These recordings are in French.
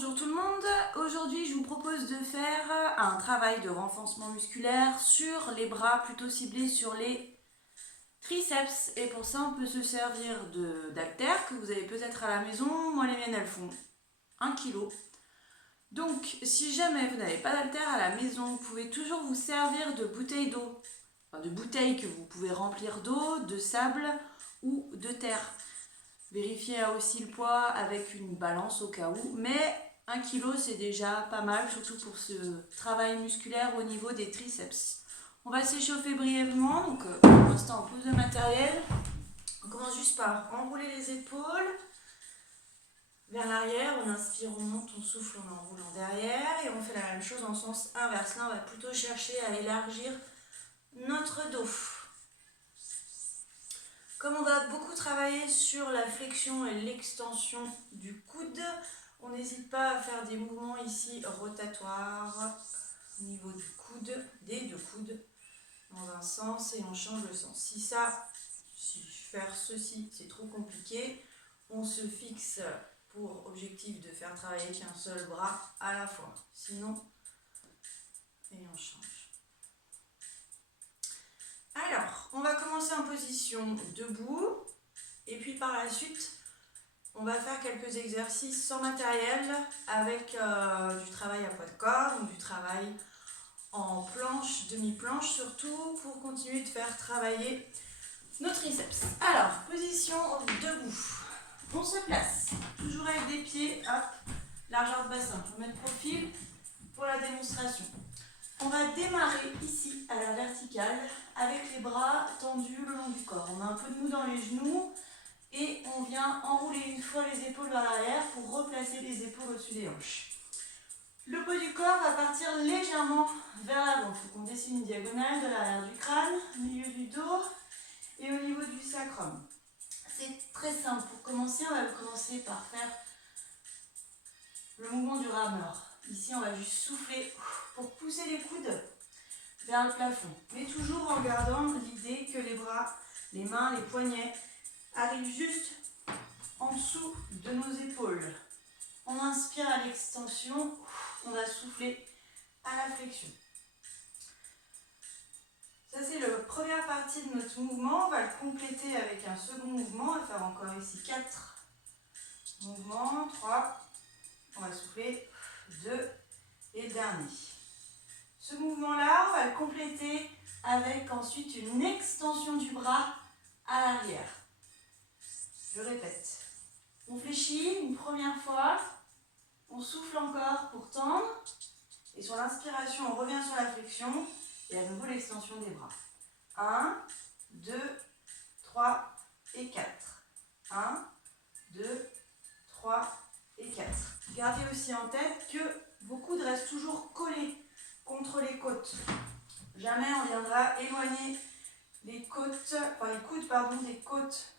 Bonjour tout le monde, aujourd'hui je vous propose de faire un travail de renforcement musculaire sur les bras, plutôt ciblé sur les triceps. Et pour ça on peut se servir d'haltères que vous avez peut-être à la maison. Moi les miennes elles font 1 kg. Donc si jamais vous n'avez pas d'haltères à la maison, vous pouvez toujours vous servir de bouteilles d'eau, enfin de bouteilles que vous pouvez remplir d'eau, de sable ou de terre. Vérifiez aussi le poids avec une balance au cas où, mais 1 kg c'est déjà pas mal, surtout pour ce travail musculaire au niveau des triceps. On va s'échauffer brièvement, donc pour l'instant on pose le matériel. On commence juste par enrouler les épaules vers l'arrière, on inspire, on monte, on souffle en enroulant derrière et on fait la même chose en sens inverse. Là on va plutôt chercher à élargir notre dos. Comme on va beaucoup travailler sur la flexion et l'extension du coude, on n'hésite pas à faire des mouvements ici rotatoires au niveau du coude, des deux coudes, dans un sens et on change le sens. Si faire ceci c'est trop compliqué, on se fixe pour objectif de faire travailler qu'un seul bras à la fois. Sinon, et on change. Alors, on va commencer en position debout et puis par la suite, on va faire quelques exercices sans matériel avec du travail à poids de corps, donc du travail en planche, demi-planche surtout, pour continuer de faire travailler nos triceps. Alors, position debout. On se place, toujours avec des pieds, hop, largeur de bassin. Je vais mettre profil pour la démonstration. On va démarrer ici à la verticale avec les bras tendus le long du corps. On a un peu de mou dans les genoux et on vient enrouler une fois les épaules vers l'arrière pour replacer les épaules au-dessus des hanches. Le poids du corps va partir légèrement vers l'avant. Il faut qu'on dessine une diagonale de l'arrière du crâne, au milieu du dos et au niveau du sacrum. C'est très simple. Pour commencer, on va commencer par faire le mouvement du rameur. Ici, on va juste souffler pour pousser les coudes vers le plafond. Mais toujours en gardant l'idée que les bras, les mains, les poignets arrivent juste en dessous de nos épaules. On inspire à l'extension, on va souffler à la flexion. Ça, c'est la première partie de notre mouvement. On va le compléter avec un second mouvement. On va faire encore ici 4 mouvements, 3. On va souffler, 2 et le dernier. Ce mouvement-là, on va le compléter avec ensuite une extension du bras à l'arrière. Je répète. On fléchit une première fois, on souffle encore pour tendre, et sur l'inspiration, on revient sur la flexion, et à nouveau l'extension des bras. 1, 2, 3 et 4. 1, 2, 3 et 4. Gardez aussi en tête que vos coudes restent toujours collés contre les côtes. Jamais on viendra éloigner les coudes des côtes.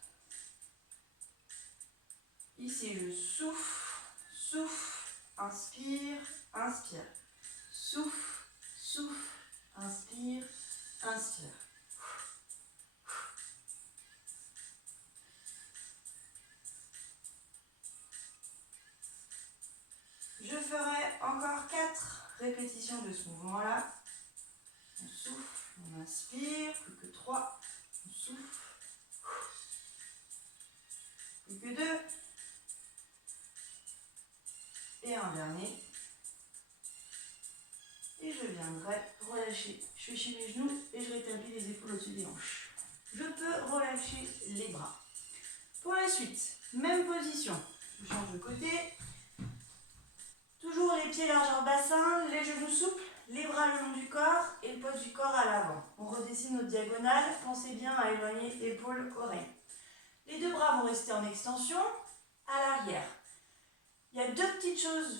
Ici, je souffle, souffle, inspire, inspire. Souffle, souffle, inspire, inspire. Je ferai encore 4 répétitions de ce mouvement-là. On souffle, on inspire, plus que 3. On souffle, plus que 2. Et un dernier. Et je viendrai relâcher. Je fléchis mes genoux et je rétablis les épaules au-dessus des hanches. Je peux relâcher les bras. Pour la suite, même position. Je change de côté. Toujours les pieds largeur bassin, les genoux souples, les bras le long du corps et le poids du corps à l'avant. On redessine notre diagonale. Pensez bien à éloigner épaules-oreilles. Les deux bras vont rester en extension à l'arrière. Il y a une petite chose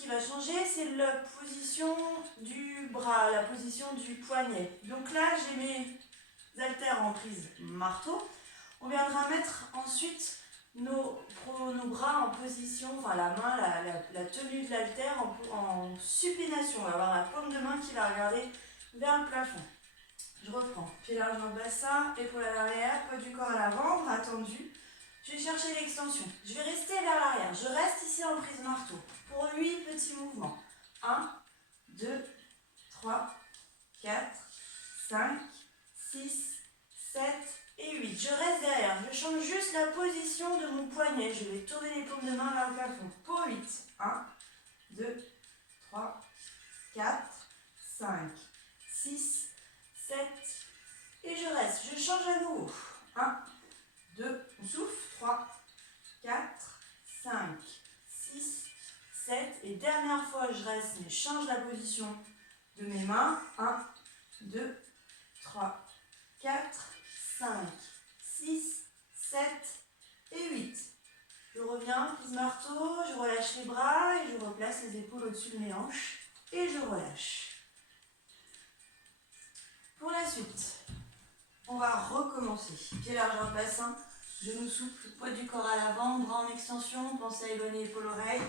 qui va changer, c'est la position du bras, la position du poignet. Donc là, j'ai mes haltères en prise marteau. On viendra mettre ensuite nos bras en position, la main, la tenue de l'haltère en supination. On va avoir la paume de main qui va regarder vers le plafond. Je reprends, pied large dans le bassin, épaule à l'arrière, poids du corps à l'avant, bras tendu. Je vais chercher l'extension. Je vais rester vers l'arrière. Je reste ici en prise marteau. Pour petits mouvements. 1, 2, 3, 4, 5, 6, 7 et 8. Je reste derrière. Je change juste la position de mon poignet. Je vais tourner les paumes de main vers le plafond. Pour 8. 1, 2, 3, 4, 5, 6, 7 et je reste. Je change à nouveau. 1, 2, on souffle. 3, 4, 5, 6, 7 et dernière fois je reste mais je change la position de mes mains. 1, 2, 3, 4, 5, 6, 7 et 8. Je reviens, prise marteau, je relâche les bras et je replace les épaules au-dessus de mes hanches et je relâche. Pour la suite, on va recommencer. Pied largeur de bassin, genoux souples, poids du corps à l'avant, bras en extension, pensez à éloigner l'épaule-oreille.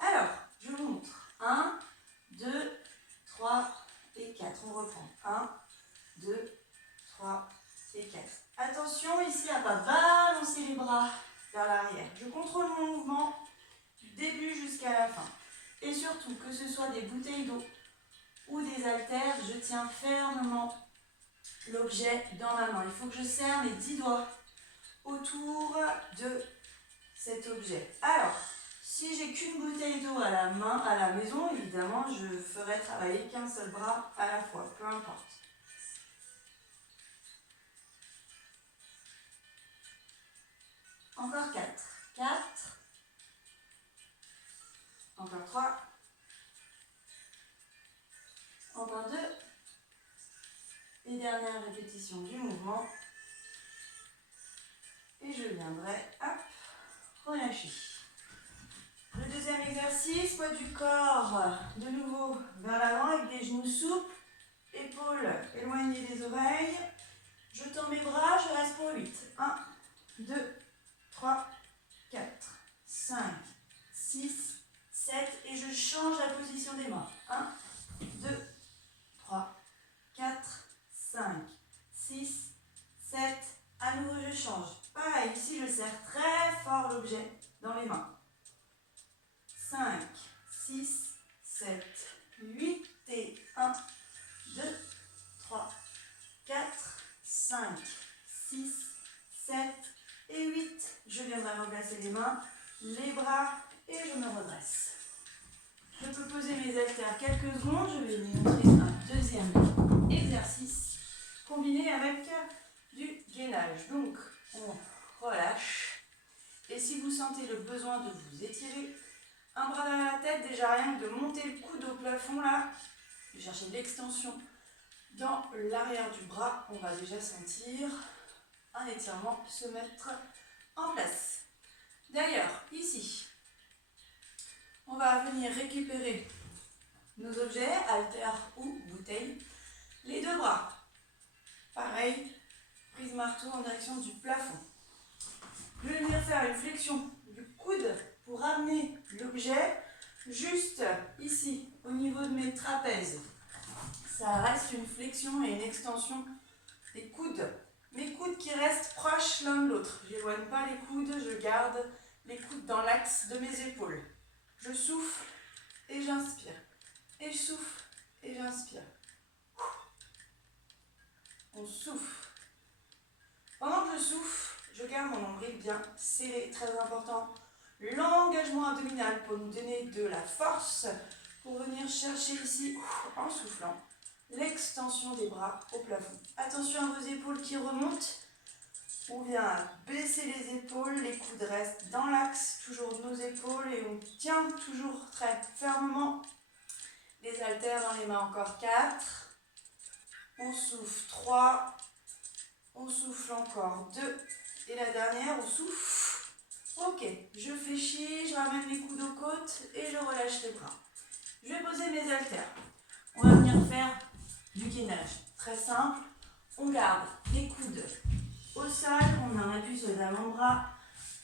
Alors, je vous montre. 1, 2, 3 et 4. On reprend. 1, 2, 3 et 4. Attention ici à ne pas balancer les bras vers l'arrière. Je contrôle mon mouvement du début jusqu'à la fin. Et surtout, que ce soit des bouteilles d'eau ou des haltères, je tiens fermement l'objet dans ma main. Il faut que je serre mes 10 doigts autour de cet objet. Alors, si j'ai qu'une bouteille d'eau à la main, à la maison, évidemment, je ferai travailler qu'un seul bras à la fois, peu importe. Encore 4. 4. Encore 3. Encore 2. Et dernière répétition du mouvement. Et je viendrai, hop, relâcher. Le deuxième exercice, poids du corps, de nouveau vers l'avant avec des genoux souples, épaules éloignées des oreilles. Je tends mes bras, je reste pour 8. 1, 2, 3, 4, 5, 6, 7 et je change la position des mains. 1, 2, 3, 4, 5, 6, 7. À nouveau, je change. Pareil, ici, je serre très fort l'objet dans les mains. 5, 6, 7, 8 et 1, 2, 3, 4, 5, 6, 7 et 8. Je viendrai replacer les mains, les bras et je me redresse. Je peux poser mes haltères quelques secondes. Je vais vous montrer un deuxième exercice combiné avec du gainage. Donc, on relâche. Et si vous sentez le besoin de vous étirer, un bras derrière la tête, déjà rien que de monter le coude au plafond là, de chercher de l'extension dans l'arrière du bras, on va déjà sentir un étirement se mettre en place. D'ailleurs, ici, on va venir récupérer nos objets, haltères ou bouteilles, les deux bras. Pareil, prise marteau en direction du plafond. Je vais venir faire une flexion du coude pour ramener l'objet juste ici, au niveau de mes trapèzes. Ça reste une flexion et une extension des coudes. Mes coudes qui restent proches l'un de l'autre. Je n'éloigne pas les coudes, je garde les coudes dans l'axe de mes épaules. Je souffle et j'inspire. Et je souffle et j'inspire. On souffle. Pendant que je souffle, je garde mon nombril bien serré, très important. L'engagement abdominal pour nous donner de la force, pour venir chercher ici, en soufflant, l'extension des bras au plafond. Attention à vos épaules qui remontent. On vient baisser les épaules, les coudes restent dans l'axe, toujours de nos épaules et on tient toujours très fermement les haltères dans les mains. Encore 4. On souffle 3. On souffle encore 2. Et la dernière, on souffle. Ok, je fléchis, je ramène les coudes aux côtes et je relâche les bras. Je vais poser mes haltères. On va venir faire du gainage. Très simple. On garde les coudes au sol, on a un appui sur les avant-bras.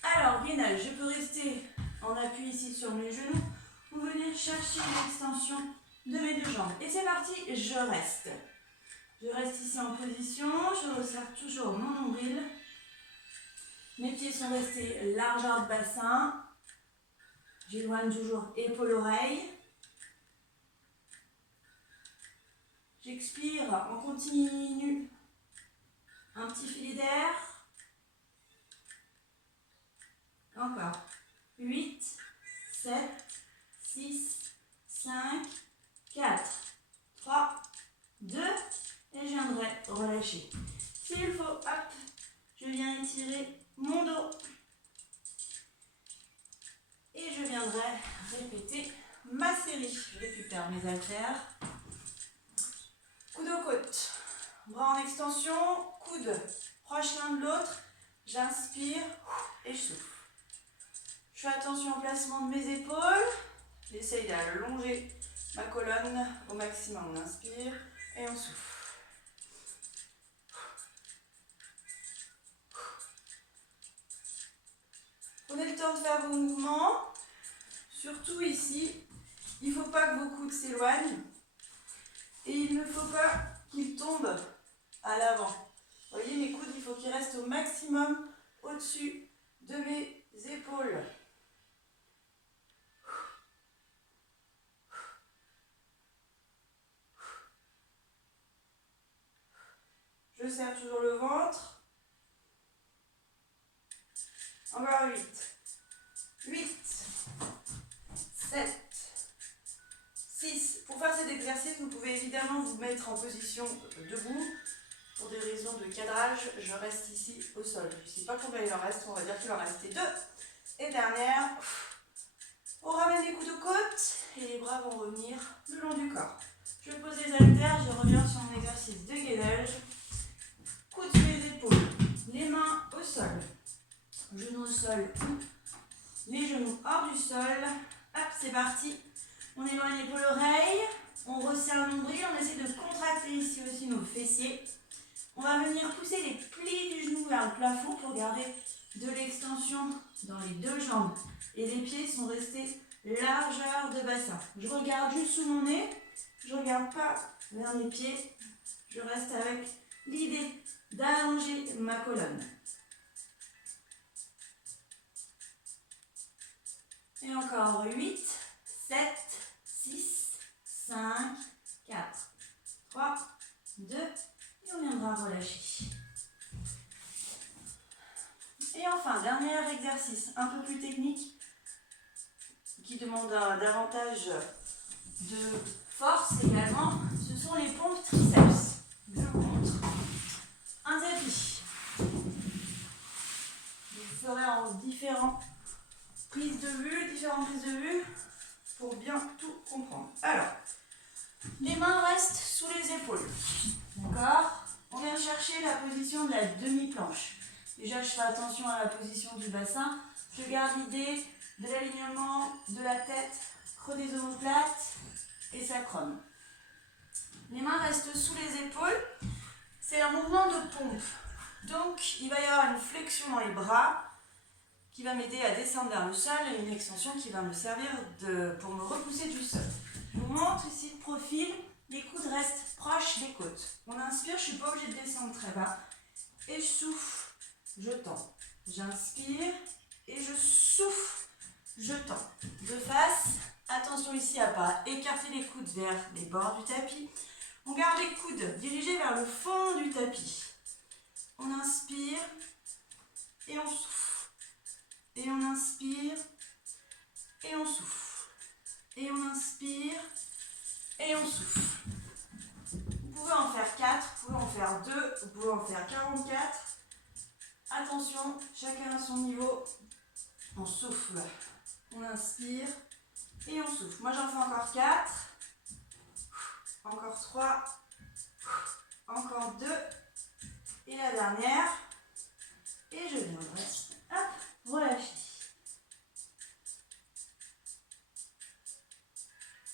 Alors, gainage, je peux rester en appui ici sur mes genoux ou venir chercher l'extension de mes deux jambes. Et c'est parti, je reste. Je reste ici en position, je resserre toujours mon nombril. Mes pieds sont restés largeur de bassin. J'éloigne toujours épaule-oreille. J'expire, on continue. Un petit filet d'air. Encore. 8, 7, 6, 5, 4, 3, 2. Et je viendrai relâcher. S'il faut, hop, je viens étirer mon dos. Et je viendrai répéter ma série. Je récupère mes haltères. Coude aux côtes. Bras en extension. Coude proche l'un de l'autre. J'inspire et je souffle. Je fais attention au placement de mes épaules. J'essaye d'allonger ma colonne au maximum. On inspire et on souffle. Prenez le temps de faire vos mouvements. Surtout ici, il ne faut pas que vos coudes s'éloignent. Et il ne faut pas qu'ils tombent à l'avant. Vous voyez, mes coudes, il faut qu'ils restent au maximum au-dessus de mes épaules. Je serre toujours le ventre. Encore 8. 8. 7. 6. Pour faire cet exercice, vous pouvez évidemment vous mettre en position debout. Pour des raisons de cadrage, je reste ici au sol. Je ne sais pas combien il en reste, on va dire qu'il en restait 2. Et dernière, on ramène les coudes aux côtes et les bras vont revenir le long du corps. Je pose les haltères, je reviens sur mon exercice de gainage. Coudes sur les épaules, les mains au sol, genoux au sol, les genoux hors du sol. Hop, c'est parti. On éloigne l'épaule-oreille, on resserre le nombril, on essaie de contracter ici aussi nos fessiers. On va venir pousser les plis du genou vers le plafond pour garder de l'extension dans les deux jambes. Et les pieds sont restés largeur de bassin. Je regarde juste sous mon nez, je ne regarde pas vers mes pieds. Je reste avec l'idée d'allonger ma colonne. Et encore 8, 7, 6, 5, 4, 3, 2, et on viendra relâcher. Et enfin, dernier exercice un peu plus technique qui demande davantage de force également, ce sont les pompes triceps. Je vous montre un tapis. Je le ferai en différentes prises de vue pour bien tout comprendre. Alors, les mains restent sous les épaules. D'accord? On vient chercher la position de la demi-planche. Déjà, je fais attention à la position du bassin. Je garde l'idée de l'alignement de la tête, creux des omoplates et sacrum. Les mains restent sous les épaules. C'est un mouvement de pompe. Donc, il va y avoir une flexion dans les bras qui va m'aider à descendre vers le sol et une extension qui va me servir pour me repousser du sol. Je vous montre ici le profil. Les coudes restent proches des côtes. On inspire, je ne suis pas obligée de descendre très bas. Et je souffle, je tends. J'inspire et je souffle, je tends. De face, attention ici à ne pas écarter les coudes vers les bords du tapis. On garde les coudes dirigés vers le fond du tapis. On inspire et on souffle. Et on inspire et on souffle. Et on inspire et on souffle. Vous pouvez en faire 4, vous pouvez en faire 2, vous pouvez en faire 44. Attention, chacun à son niveau. On souffle, on inspire et on souffle. Moi j'en fais encore 4, encore 3, encore 2 et la dernière. Et je viendrai, hop, relâcher.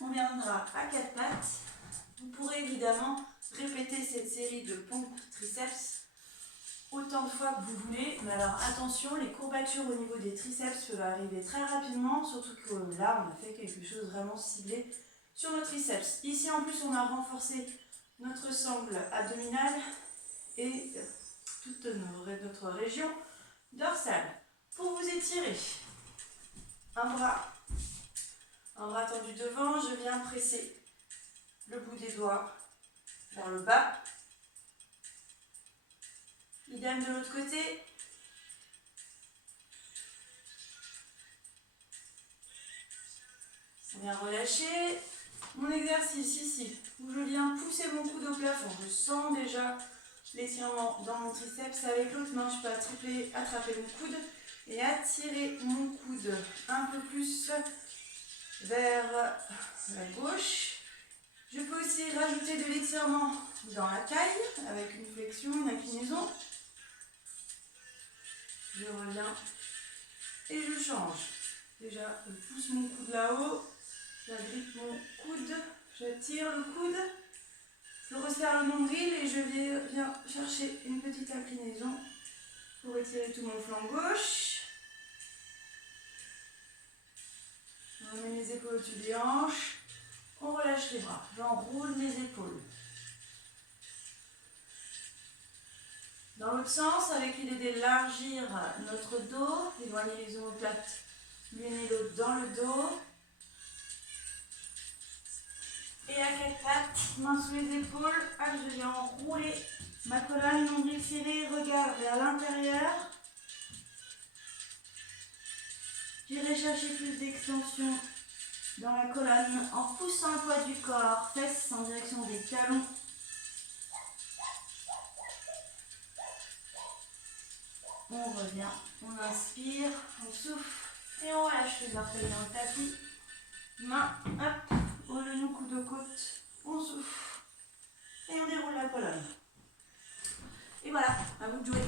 On viendra à 4 pattes. Vous pourrez évidemment répéter cette série de pompes triceps autant de fois que vous voulez, mais alors attention, les courbatures au niveau des triceps peuvent arriver très rapidement, surtout que là, on a fait quelque chose vraiment ciblé sur nos triceps. Ici, en plus, on a renforcé notre sangle abdominale et toute notre région dorsale. Pour vous étirer, un bras devant, je viens presser le bout des doigts vers le bas. Idem de l'autre côté. On vient relâcher. Mon exercice ici, où je viens pousser mon coude au plafond. Je sens déjà l'étirement dans mon triceps. Avec l'autre main, je peux attraper mon coude et attirer mon coude un peu plus vers la gauche. Je peux aussi rajouter de l'étirement dans la taille avec une flexion, une inclinaison. Je reviens et je change. Déjà, je pousse mon coude là-haut, j'agrippe mon coude, j'attire le coude, je resserre le nombril et je viens chercher une petite inclinaison pour étirer tout mon flanc gauche. Je remets mes épaules au-dessus des hanches, on relâche les bras, j'enroule mes épaules. Dans l'autre sens, avec l'idée d'élargir notre dos, éloigner les omoplates l'une et l'autre dans le dos. Et à quatre pattes, mains sous les épaules, je viens enrouler ma colonne, nombril serré, regard vers l'intérieur. J'irai chercher plus d'extension dans la colonne en poussant le poids du corps, fesses en direction des talons. On revient, on inspire, on souffle et on relâche les orteils dans le tapis. Main, hop, au genou, coude aux côtes, on souffle et on déroule la colonne. Et voilà, à vous de jouer.